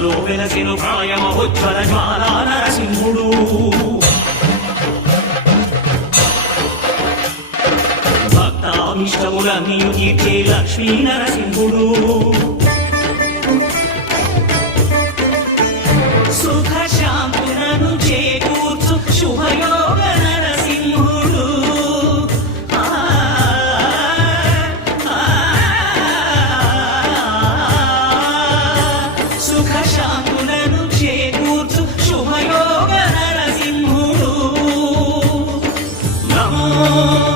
నాలో వెలసిన ప్రాయమహోజ్వల జ్వాలా నరసింహుడు భక్తామిష్టములన్నీ తీర్చే లక్ష్మీ నరసింహుడు Oh